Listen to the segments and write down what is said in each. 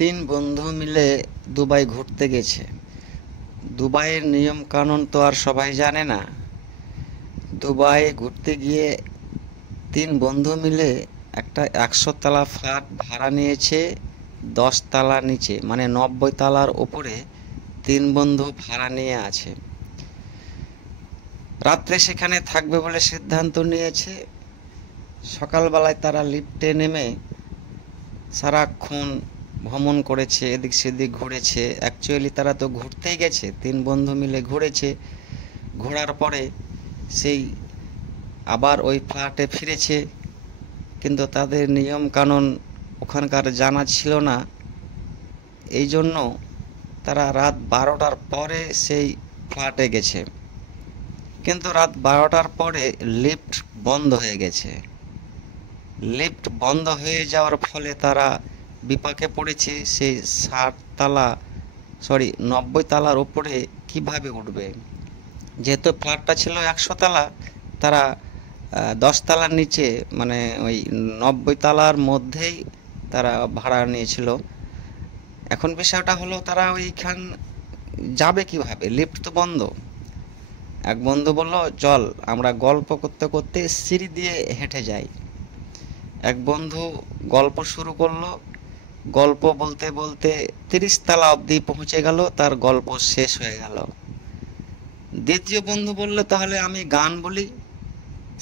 তিন বন্ধু মিলে দুবাই ঘুরতে গেছে। দুবাইয়ের নিয়ম কানুন তো আর সবাই জানে না। দুবাই ঘুরতে গিয়ে তিন বন্ধু মিলে একটা 100 তলা ফ্ল্যাট ভাড়া নিয়েছে। 10 তলা নিচে মানে 90 তলার ওপরে তিন বন্ধু ভাড়া নিয়ে আছে। রাত্রে সেখানে থাকবে বলে সিদ্ধান্ত নিয়েছে। সকালবেলায় তারা লিফটে নেমে সারাক্ষণ ভ্রমণ করেছে, এদিক সেদিক ঘুরেছে। অ্যাকচুয়ালি তারা তো ঘুরতেই গেছে, তিন বন্ধু মিলে ঘুরেছে। ঘোরার পরে সেই আবার ওই ফ্ল্যাটে ফিরেছে, কিন্তু তাদের নিয়ম কানুন ওখানকার জানা ছিল না। এই জন্য তারা রাত 12টার পরে সেই ফ্ল্যাটে গেছে, কিন্তু রাত 12টার পরে লিফট বন্ধ হয়ে গেছে। লিফট বন্ধ হয়ে যাওয়ার ফলে তারা বিপাকে পড়েছে। সেই 90 তলার উপরে কিভাবে উঠবে? যেহেতু ফ্ল্যাটটা ছিল 100 তলা, তারা 10 তলার নিচে মানে ওই 90 তলার মধ্যেই তারা ভাড়া নিয়েছিল। এখন বিষয়টা হলো তারা ওইখান যাবে কিভাবে? লিফট তো বন্ধ। এক বন্ধু বলল, চল আমরা গল্প করতে করতে সিঁড়ি দিয়ে হেঁটে যাই। এক বন্ধু গল্প শুরু করলো। গল্প বলতে বলতে 30 তলা অবধি পৌঁছে গেল, তার গল্প শেষ হয়ে গেল। দ্বিতীয় বন্ধু বলল, তাহলে আমি গান বলি।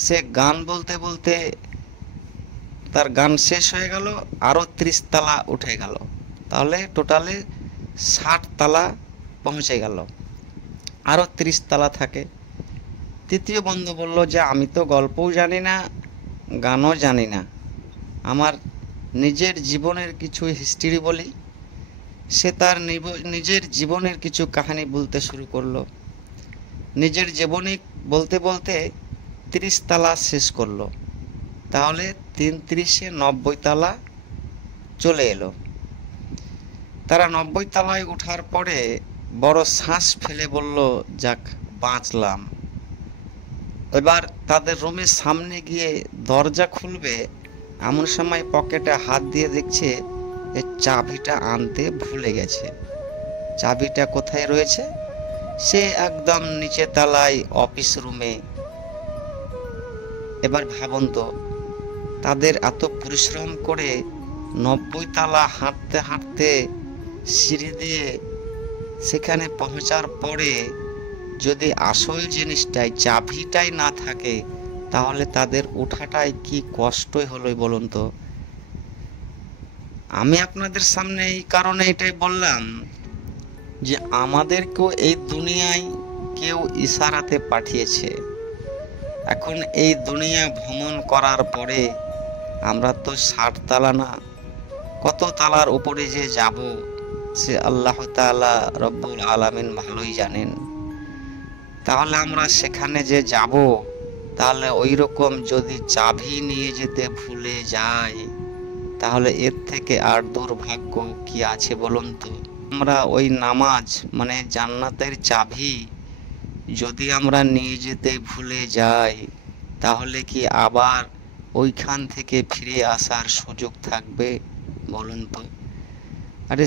সে গান বলতে বলতে তার গান শেষ হয়ে গেল, আরও 30 তলা উঠে গেল। তাহলে টোটালে 60 তলা পৌঁছে গেল, আরও 30 তলা থাকে। তৃতীয় বন্ধু বলল যে আমি তো গল্পও জানি না, গানও জানি না, আমার নিজের জীবনের কিছু হিস্ট্রি বলি। সে তার নিজের জীবনের কিছু কাহিনী বলতে শুরু করলো। নিজের জীবনী বলতে বলতে 30 তলা শেষ করলো। তাহলে 3 × 30 = 90 তলা চলে এলো। তারা 90 তলায় ওঠার পরে বড় শ্বাস ফেলে বলল, যাক বাঁচলাম। এবার তাদের রুমের সামনে গিয়ে দরজা খুলবে, এমন সময় পকেটে হাত দিয়ে দেখছে যে চাবিটা আনতে ভুলে গেছে। চাবিটা কোথায় রয়েছে? সে একদম নিচে তলায় অফিস রুমে। এবার ভাবুন তো, তাদের এত পরিশ্রম করে 90 তলা হাঁটতে হাঁটতে সিঁড়ি দিয়ে সেখানে পৌঁছার পরে যদি আসল জিনিসটাই চাবিটাই না থাকে, তাহলে তাদের ওঠাটাই কি কষ্টই হলো বলুন তো। আমি আপনাদের সামনে এই কারণে এটাই বললাম যে আমাদেরকেও এই দুনিয়ায় কেউ ইশারাতে পাঠিয়েছে। এখন এই দুনিয়া ভ্রমণ করার পরে আমরা তো 60 তলা না, কত তালার উপরে যে যাব সে আল্লাহ তাআলা রব্বুল আলামিন ভালোই জানেন। তাহলে আমরা সেখানে যে যাব, তাহলে ওই রকম যদি চাবি নিয়ে যেতে ভুলে যাই, তাহলে এর থেকে আর দুর্ভাগ্য কি আছে বলুন তো। আমরা ওই নামাজ মানে জান্নাতের চাবি যদি আমরা নিয়ে যেতে ভুলে যাই, তাহলে কি আবার ওইখান থেকে ফিরে আসার সুযোগ থাকবে বলুন তো? আরে